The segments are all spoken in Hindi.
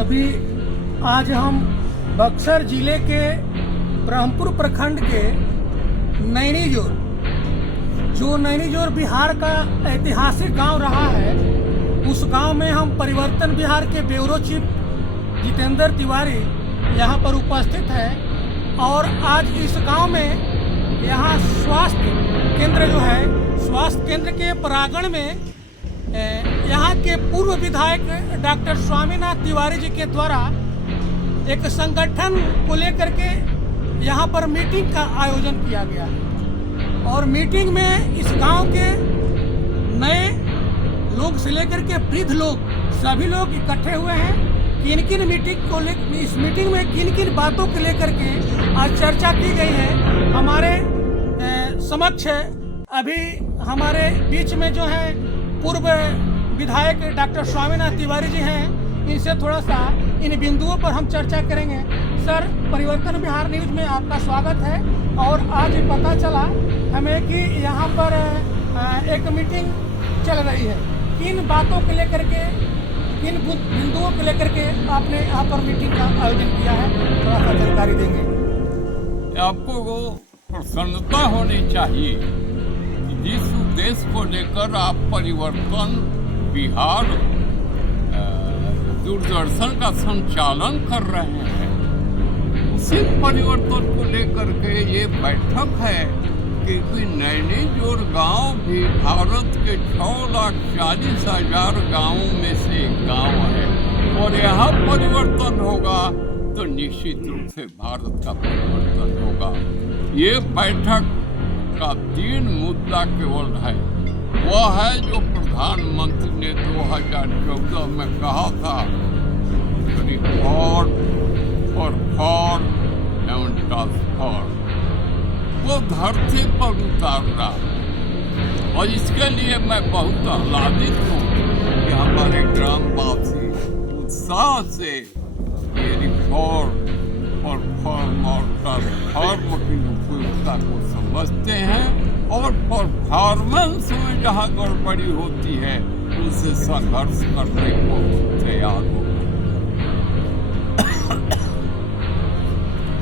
अभी आज हम बक्सर जिले के ब्रह्मपुर प्रखंड के नैनीजोर, जो नैनीजोर बिहार का ऐतिहासिक गांव रहा है, उस गांव में हम परिवर्तन बिहार के ब्यूरो चीफ जितेंद्र तिवारी यहाँ पर उपस्थित है। और आज इस गांव में यहाँ स्वास्थ्य केंद्र जो है, स्वास्थ्य केंद्र के प्रांगण में यहाँ के पूर्व विधायक डॉक्टर स्वामीनाथ तिवारी जी के द्वारा एक संगठन को लेकर के यहाँ पर मीटिंग का आयोजन किया गया है। और मीटिंग में इस गांव के नए लोग से लेकर के वृद्ध लोग सभी लोग इकट्ठे हुए हैं। किन किन मीटिंग को इस मीटिंग में किन किन बातों को लेकर के आज चर्चा की गई है, हमारे समक्ष अभी हमारे बीच में जो है पूर्व विधायक डॉक्टर स्वामीनाथ तिवारी जी हैं। इनसे थोड़ा सा इन बिंदुओं पर हम चर्चा करेंगे। सर, परिवर्तन बिहार न्यूज़ में आपका स्वागत है। और आज पता चला हमें कि यहाँ पर एक मीटिंग चल रही है। किन बातों को लेकर के, किन बिंदुओं को लेकर के आपने यहाँ पर मीटिंग का आयोजन किया है, थोड़ा सा जानकारी देंगे। आपको वो प्रसन्नता होनी चाहिए कि जिस उद्देश्य को लेकर आप परिवर्तन बिहार दूरदर्शन का संचालन कर रहे हैं, उसी परिवर्तन को लेकर के ये बैठक है। क्योंकि नैनीजोर गांव भी भारत के 6,40,000 गांवों में से एक गांव है। और यहाँ परिवर्तन होगा तो निश्चित रूप से भारत का परिवर्तन होगा। ये बैठक का 3 मुद्दा केवल है। वह है जो प्रधानमंत्री ने 2014 में कहा था, रिफॉर्म फॉर फॉर एंड ट्रांसफॉर, वो धरती पर उतारना। और इसके लिए मैं बहुत आह्लादित हूँ कि हमारे ग्रामवासी उत्साह से ये रिफॉर्म और फॉर्म और ट्रांसफॉर्म की उपयोगिता को समझते हैं और परफॉर्मेंस में जहाँ गड़बड़ी होती है उससे संघर्ष करने को तैयार हो।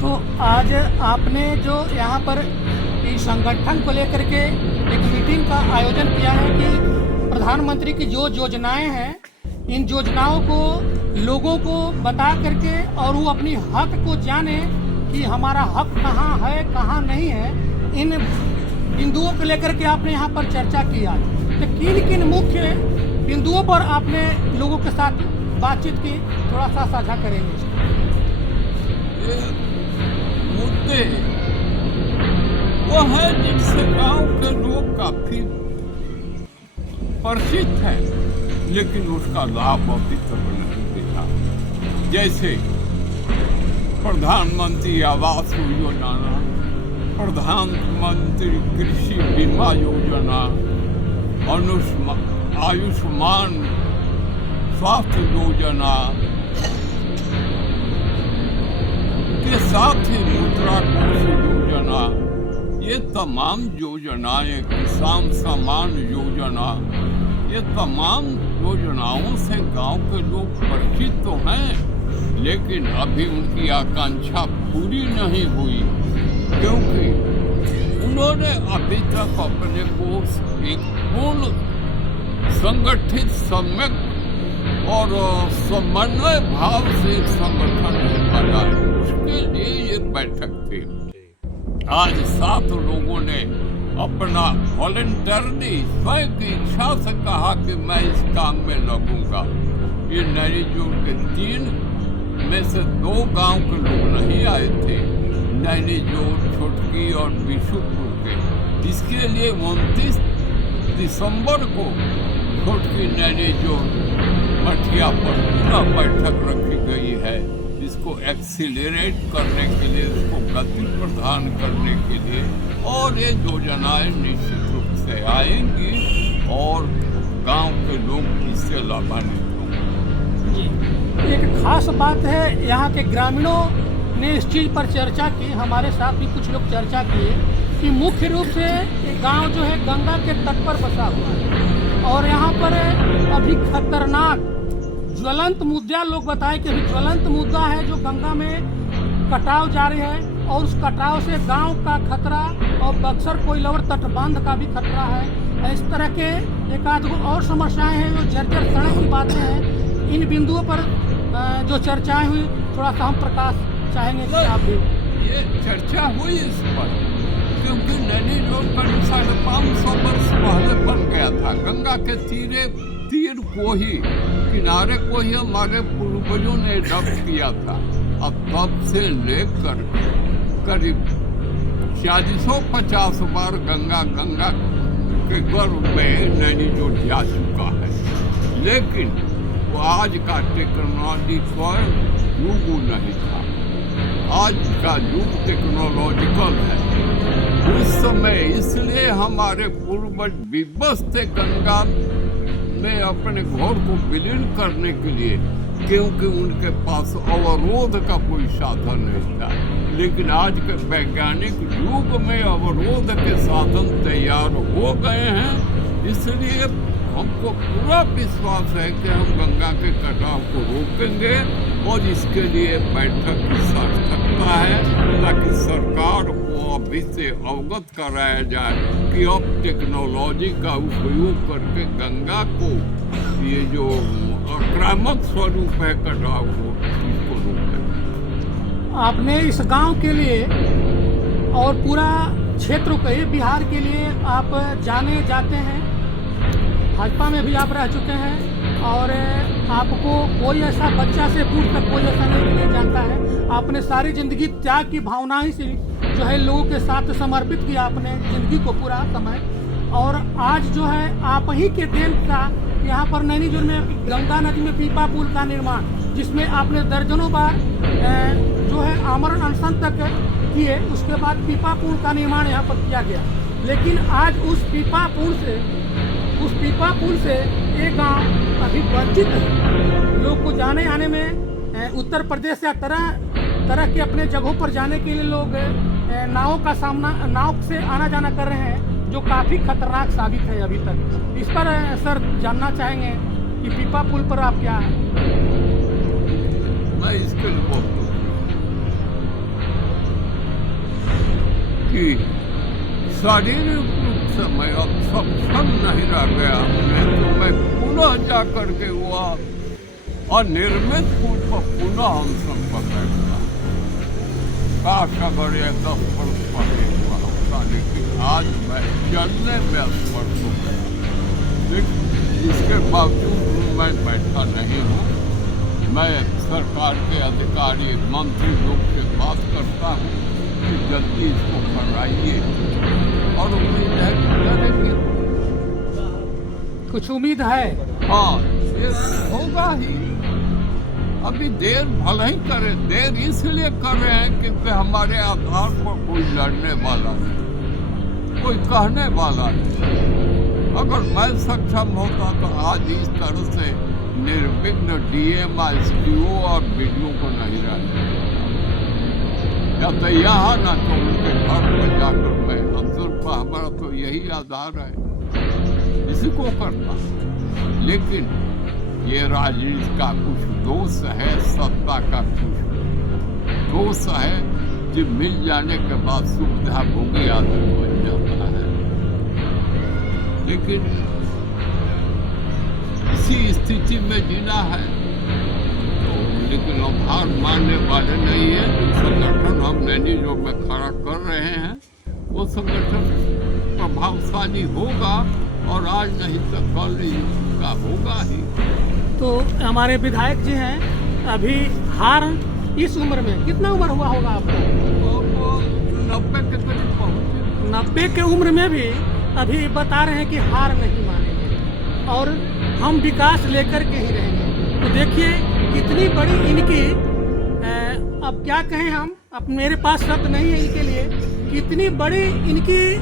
तो आज आपने जो यहाँ पर इस संगठन को लेकर के एक मीटिंग का आयोजन किया है कि प्रधानमंत्री की जो योजनाएं हैं, इन योजनाओं को लोगों को बता करके और वो अपनी हक को जाने कि हमारा हक कहाँ है कहाँ नहीं है, इन बिंदुओं को लेकर के आपने यहाँ पर चर्चा की। आज तो किन किन मुख्य बिंदुओं पर आपने लोगों के साथ बातचीत की, थोड़ा सा साझा करेंगे। मुद्दे वो है जिनसे गांव के लोग काफी परिचित हैं, लेकिन उसका लाभ अभी तक नहीं देखा। जैसे प्रधानमंत्री आवास योजना, प्रधानमंत्री कृषि बीमा योजना, आयुष्मान स्वास्थ्य योजना के साथ ही मुद्रा कोष योजना, ये तमाम योजनाएं, किसान सम्मान योजना, ये तमाम योजनाओं से गांव के लोग परिचित तो हैं, लेकिन अभी उनकी आकांक्षा पूरी नहीं हुई, क्योंकि उन्होंने अभी तक अपने को एक पूर्ण संगठित, सम्यक और समन्वय भाव से संगठन में बनाए। उसके लिए ये बैठक थी। आज 7 लोगों ने अपना वॉलंटरली स्वयं की इच्छा से कहा कि मैं इस काम में लगूंगा। ये नैनीजोर के 3 में से 2 गांव के लोग नहीं आए थे, नैनीजोर, छोटकी और बिशुपुर के। इसके लिए 29 दिसंबर को छोटकी नैनीजोर मठिया पर पुनः बैठक रखी गई है। इसको एक्सीलरेट करने के लिए, इसको गति प्रदान करने के लिए, और ये योजनाएं निश्चित रूप से आएंगी और गांव के लोग इससे लाभान्वित होंगे। एक खास बात है, यहाँ के ग्रामीणों ने इस चीज़ पर चर्चा की, हमारे साथ भी कुछ लोग चर्चा किए कि मुख्य रूप से गांव जो है गंगा के तट पर बसा हुआ है और यहाँ पर अभी खतरनाक ज्वलंत मुद्दा लोग बताएं कि अभी ज्वलंत मुद्दा है जो गंगा में कटाव जारी है, और उस कटाव से गांव का खतरा और बक्सर कोइलवर तटबंध का भी खतरा है। इस तरह के एक आध और समस्याएं हैं जो जर्जर सड़क की बातें हैं। इन बिंदुओं पर जो चर्चाएं हुई, थोड़ा सा हम प्रकाश चाहेंगे कि आप भी। ये चर्चा हुई इस पर, क्योंकि नैनी जोड़ पर 550 वर्ष पहले बन गया था। गंगा के तीर को ही, किनारे को ही हमारे पूर्वजों ने डब किया था। अब तब से लेकर करीब 450 बार गंगा के गर्भ में नैनी जोड़ जा चुका है। लेकिन वो आज का टेक्नोलॉजी युग नहीं था। आज का युग टेक्नोलॉजिकल है। उस समय इसलिए हमारे पूर्वज विवश थे गंगा में अपने घोर को विलीन करने के लिए, क्योंकि उनके पास अवरोध का कोई साधन नहीं था। लेकिन आज के वैज्ञानिक युग में अवरोध के साधन तैयार हो गए हैं। इसलिए हमको पूरा विश्वास है कि हम गंगा के कटाव को रोकेंगे, और इसके लिए बैठक की सार्थकता है, ताकि सरकार को अभी से अवगत कराया जाए कि अब टेक्नोलॉजी का उपयोग करके गंगा को, ये जो आक्रामक स्वरूप है कटाव को, इसको रोकें। आपने इस गांव के लिए और पूरा क्षेत्र के बिहार के लिए आप जाने जाते हैं, भाजपा में भी आप रह चुके हैं, और आपको कोई ऐसा बच्चा से बूढ़ तक कोई ऐसा नहीं जानता है। आपने सारी जिंदगी त्याग की भावना ही से जो है लोगों के साथ समर्पित किया अपने जिंदगी को पूरा समय, और आज जो है आप ही के देन का यहाँ पर नैनीजोर में गंगा नदी में पीपा पुल का निर्माण, जिसमें आपने दर्जनों बार जो है आमरण अनशन तक किए, उसके बाद पीपा पुल का निर्माण यहाँ पर किया गया। लेकिन आज उस पीपा पुल से एक गांव अभी वंचित है। लोग को जाने आने में उत्तर प्रदेश या तरह के अपने जगहों पर जाने के लिए लोग नाव से आना जाना कर रहे हैं, जो काफ़ी खतरनाक साबित है अभी तक। इस पर सर जानना चाहेंगे कि पीपा पुल पर आप क्या है? मैं इसके लिए बोलता हूँ कि शारीरिक रूप से मैं अब सक्षम नहीं रह गया, नहीं तो मैं पुनः जा करके हुआ और निर्मित पुल पर पुनः हम संपर्क करेगा। काश अगर ये 10 वर्ष पहले हुआ होता, लेकिन आज मैं चलने में असमर्थ हो गया। लेकिन इसके बावजूद मैं बैठा नहीं हूँ। मैं सरकार के अधिकारी मंत्री लोग से बात करता हूँ कि जल्दी इसको कराइए, और उम्मीद है कि करेंगे। कुछ उम्मीद है? हाँ, ये होगा ही। अभी देर भले ही करे, देर इसलिए कर रहे हैं क्योंकि हमारे आधार पर कोई लड़ने वाला नहीं, कोई कहने वाला नहीं। अगर मैं सक्षम होता तो आज इस तरह से निर्विघ्न डीएम, एसडीओ और बीडीओ को नहीं रहने देता, या तो यहाँ ना तो उनके घर पर जाकर मैं अफसर पर, हमारा तो यही आधार है, इसी को करता। लेकिन ये राजनीति का कुछ दोष है, सत्ता का कुछ दोष है, जो मिल जाने के बाद सुविधा भोगी आदमी बन जाता है। लेकिन इसी स्थिति में जीना है तो, लेकिन हम हार मानने वाले नहीं है। जो संगठन हम नैनीजोर में खड़ा कर रहे हैं, वो संगठन प्रभावशाली होगा, और आज नहीं तो कल का होगा ही। तो हमारे विधायक जी हैं, अभी हार इस उम्र में, कितना उम्र हुआ होगा आपका? 90 के करीब पहुँचे। 90 के उम्र में भी अभी बता रहे हैं कि हार नहीं मानेंगे और हम विकास लेकर के ही रहेंगे। तो देखिए कितनी बड़ी इनकी अब क्या कहें हम, अब मेरे पास शब्द नहीं है इनके लिए, कितनी बड़ी इनकी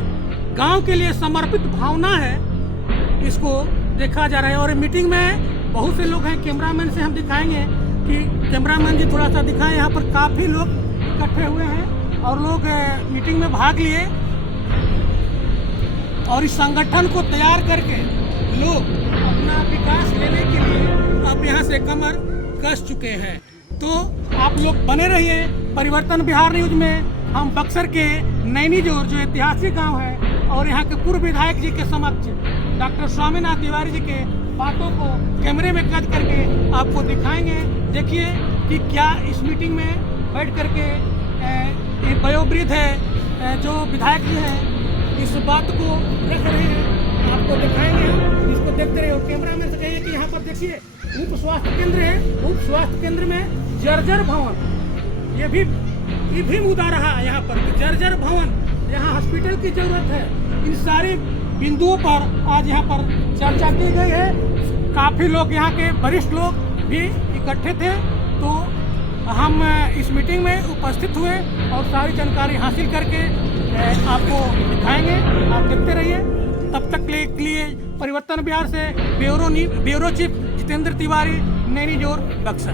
गांव के लिए समर्पित भावना है, इसको देखा जा रहा है। और मीटिंग में बहुत से लोग हैं, कैमरामैन से हम दिखाएंगे कि कैमरामैन जी थोड़ा सा दिखाएं। यहाँ पर काफ़ी लोग इकट्ठे हुए हैं और लोग मीटिंग में भाग लिए, और इस संगठन को तैयार करके लोग अपना विकास लेने के लिए अब यहाँ से कमर कस चुके हैं। तो आप लोग बने रहिए परिवर्तन बिहार न्यूज में। हम बक्सर के नैनी जोर जो ऐतिहासिक गांव है और यहाँ के पूर्व विधायक जी के समक्ष डॉक्टर स्वामीनाथ तिवारी जी के बातों को कैमरे में कैद करके आपको दिखाएंगे। देखिए कि क्या इस मीटिंग में बैठ करके ये वयोवृद्ध है जो विधायक जी हैं इस बात को रख रहे हैं। आपको दिखाएंगे, इसको देखते रहिए और कैमरा मैन से कहिए कि यहाँ पर देखिए उप स्वास्थ्य केंद्र है। उप स्वास्थ्य केंद्र में जर्जर भवन, ये भी मुद्दा रहा यहाँ पर। जर्जर भवन, यहाँ हॉस्पिटल की जरूरत है। इन सारे बिंदुओं पर आज यहाँ पर चर्चा की गई है। काफ़ी लोग यहाँ के वरिष्ठ लोग भी इकट्ठे थे, तो हम इस मीटिंग में उपस्थित हुए और सारी जानकारी हासिल करके आपको दिखाएंगे। आप देखते रहिए। तब तक के लिए परिवर्तन बिहार से ब्यूरो चीफ जितेंद्र तिवारी, नैनी जोर, बक्सर।